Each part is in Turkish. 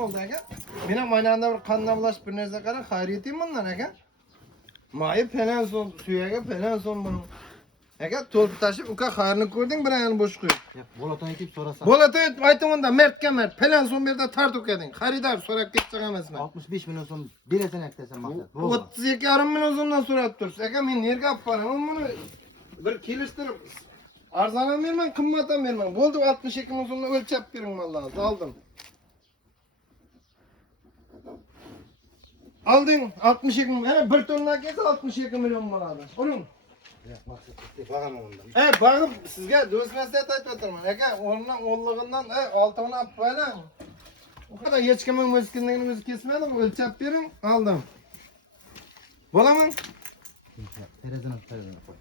oldu aka. Benim aynanda bir kanına bulaş bir nerede kara hayriyetiyim bundan aka. Mayı penen son, suyaga penen son bunun. Aka torp taşıp uka hayrını gördün bir ayağını boş koyuyor. Bolatan aytip sorasan. Bolatan aytım onda mertke mert. Penen son bir de tart okadın. Haridar sorak geçecek emesine. 65 milyon son biresen eklesen maksat. 32 yarım milyon sondan sorat dursun. Aka men nerge apparam bunu bir keliştirip arzana vermem, kımmatan vermem. Boldu 62 milyon sonunda ölçep verin vallahi. Aldım. Aldın 62 milyon. Yani bir tonla kese 62 milyon maladı. Onun. Ya maksat gitti. Bakalım ondan. Bakın sizge dost mesleğet aytmatarman. Aka onun onluğundan altına apayla. O kadar hiç kimin özkünlüğünü öz kesmedim. Ölçep verin. Aldım. Bolamın? Terezine koy.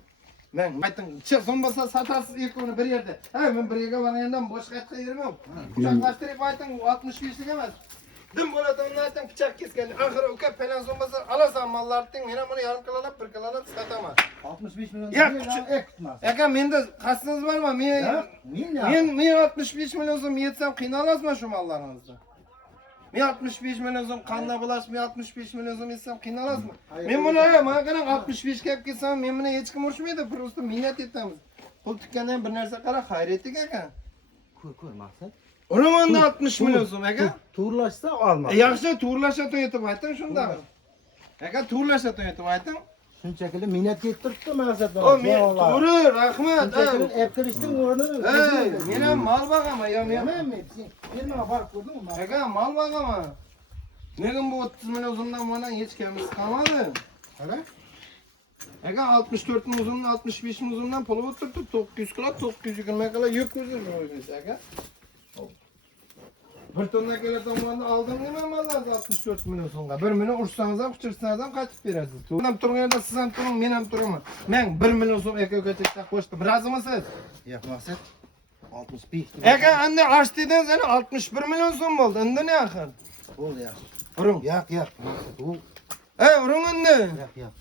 Ben aytım, çık sonbasa satarsız ilk onu bir yerde. Ben bir yere bana yandan boş kaçta yerim yok. Bıçaklaştırıp aytım 65'lik emez. Dün bolatan aytım bıçak kesken. Ahırı uka pelen sonbasa alasan mallar attın. Mene bunu yarım kılalıp bir kılalıp satamaz. 65 milyon Ya, değil lan ek tutmaz. Aka mende kastınız var mı? Men 65 milyon so'm yetsem qiynalasizmi şu mallarınızda? Men 65 milyon so'm qanday bo'lash, men 65 milyon so'm yetsem qiynalasizmi? Men buni mana qarang 65 ga olib ketsam, men buni hech kim urishmaydi, просто minnat etamiz. Pul tikkandan bir narsa qara, xayriyatlik aka. Ko'r maksat. Urumanda 60 milyon so'm aka. To'g'rilashsa olma. Yaxshi to'g'rilashga to'yitib ayting shunda. Aka to'g'rilashga to'yitib ayting. Shunchaki minnat yettiribdi maksat. O men to'g'ri, rahmat. Ep qilishning o'rnini. Men ham mol boqaman, yo men. Firmaga borib ko'rdingmi? Aka mol boqaman. Nega bu 30 milyon so'mdan bana hech kamiz qolmadi? Qara. Aka 64 milyon so'mdan 65 milyon so'mdan pul o'tirdi, 900 kilo, 920 kilo yuk o'zimiz aka. Bir tonla kelatan bolanda aldım nima mallar 64 milyon so'mga. 1 milyon ursangiz ham, qichirsangiz ham qaytib berasiz. Bundan turganda siz ham turing, men ham turaman. Men 1 milyon so'm aka-ukachilikda qo'shdim. Razimisiz? Yo'q maksat. 65. Aka, endi achtidin seni 61 milyon so'm bo'ldi. Endi ne axir? Bo'ldi yaxshi. Uring. Yo'q. Bu Uring endi. yo'q.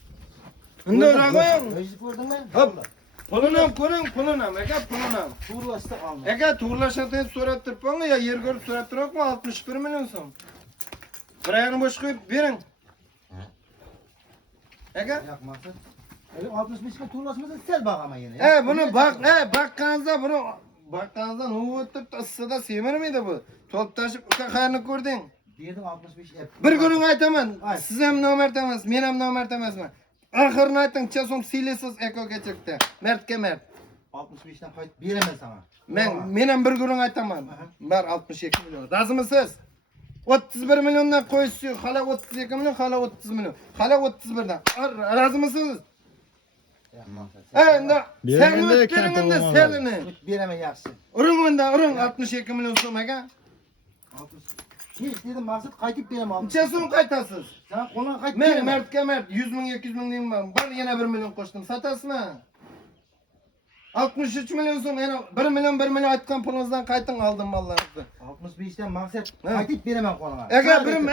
Endi uramayam. Eshitib ko'rdingmi? Hop. Pulini ham ko'ring, pulini ham, aka, pulini ham. To'g'rilashsa olma. Aka, to'g'rilashni so'rab turibman, yo yer ko'rib so'rab turibman, 61 milyon so'm. Bir ayog'ini bo'sh qo'yib bering. Aka? Yo'q maksat. 65 ga to'g'rilashmasa sel baqama yana. Buni baqqaningizda buni baqqaningizda nima o'tibdi, issida semirmaydi bu. To'p tashib uka qayerni ko'rding? Berdim 65 ep. Bir kuning aytaman. Siz ham nomard emas, men ham nomard emasman. Oxirini ayting, necha so'm siylasiz eko-kechakda. Mertga mert. 65 dan qaytib beraman sana. Men ham bir kuning aytaman. Bar 62 milyon. Razimisiz? 31 milyondan qo'yishsiz, hali 32 milyon, hali 30 milyon. Hali 31 dan. Razimisiz? Endi sen o'ttiringda selini. Beraman yaxshi. Uringda, uring 62 milyon so'm aka. 60. Hech dedim maksat qaytib beraman. Necha so'm qaytasiz? Sen qo'ldan qaytib Men mertga mert 100 ming, 200 ming deyman. Bir yana 1 milyon qo'shdim. Satasizmi? 63 milyon so'm, yana 1 milyon aytgan pulingizdan qayting aldim mallarni. 65 dan maksat qaytib beraman qo'lga. Aka birim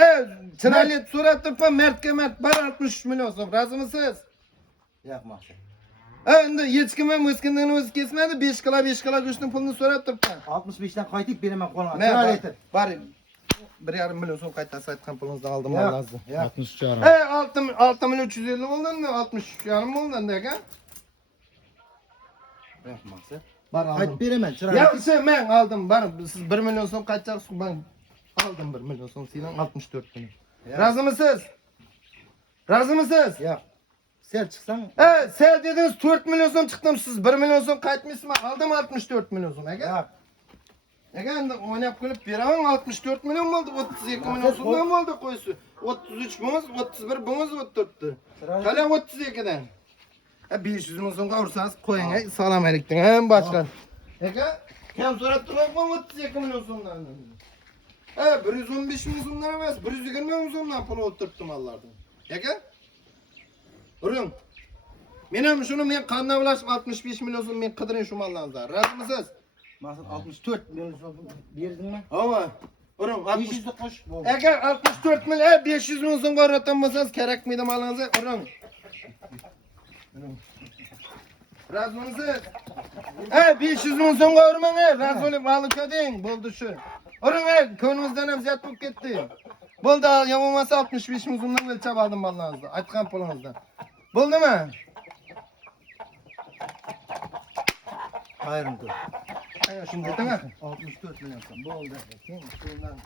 chiroyli so'rab turibman, mertga mert 63 milyon so'm. Razimisiz? Yo'q maksat. Endi hech kim ham o'skindan o'zi kesmadi, 5 kilo go'shtning pulini so'rab turibman. 65 dan qaytib beraman qo'lga. Chiroyli aytib. Bari 1,5 milyon so'm qaytasi aytgan pulingizni aldim mallarni. 63,5. 6 milyon 350 bo'ldi endi, 63,5 bo'ldi endi aka. Yo'q maksat. Bar Qaytib aldım. beraman, chiroyli. Yaxshi, men aldım. Bar siz 1 milyon so'm qaytasiz, ben aldım 1 milyon so'm, sizdan 64 milyon. Razimisiz? Razimisiz? Yo'q. Sen chiqsang, Sen dediniz 4 milyon so'm chiqdim, siz 1 milyon so'm qaytmaysizmi? Aldım 64 milyon so'm aka. yo'q. Aka endi o'ynab kulib beraman, 64 milyon bo'ldi, 32 milyon so'mdan bo'ldi qo'ysi. 33 bungiz, 31 bungiz o'tiribdi. Qala 32 dan. 500 ming so'mga ursangiz qo'ying, salom alaykum. Ham boshqa. Aka, kam so'rab turibman 32 milyon so'mdan. 115 ming so'mdan emas, 120 ming so'mdan pul o'tiribdi mallardan. Aka? Uring. Men ham shuni men qanday bilashib 65 milyon so'm men qidiring shu mallardan. Razimisiz? Maksat 64 milyon so'm berdingmi? Hava. Uring 500 da qo'sh. Aka 64 milyon 500 ming so'mga o'ratan bo'lsangiz kerakmidi malingizga? Uring. Razimisiz? 500 ming so'mga urmang, razvolik malika deng, bo'ldi shu. Oraya könümüzden hem ziyat bulup gitti. Buldu yapılmasa 65 muzumdan ölçep aldım ballarınızda. Aytkan pulunuzdan. Buldu mu? Hayırım dur. Aynen şimdi değil mi? 64 milyon. Bu oldu. Şundan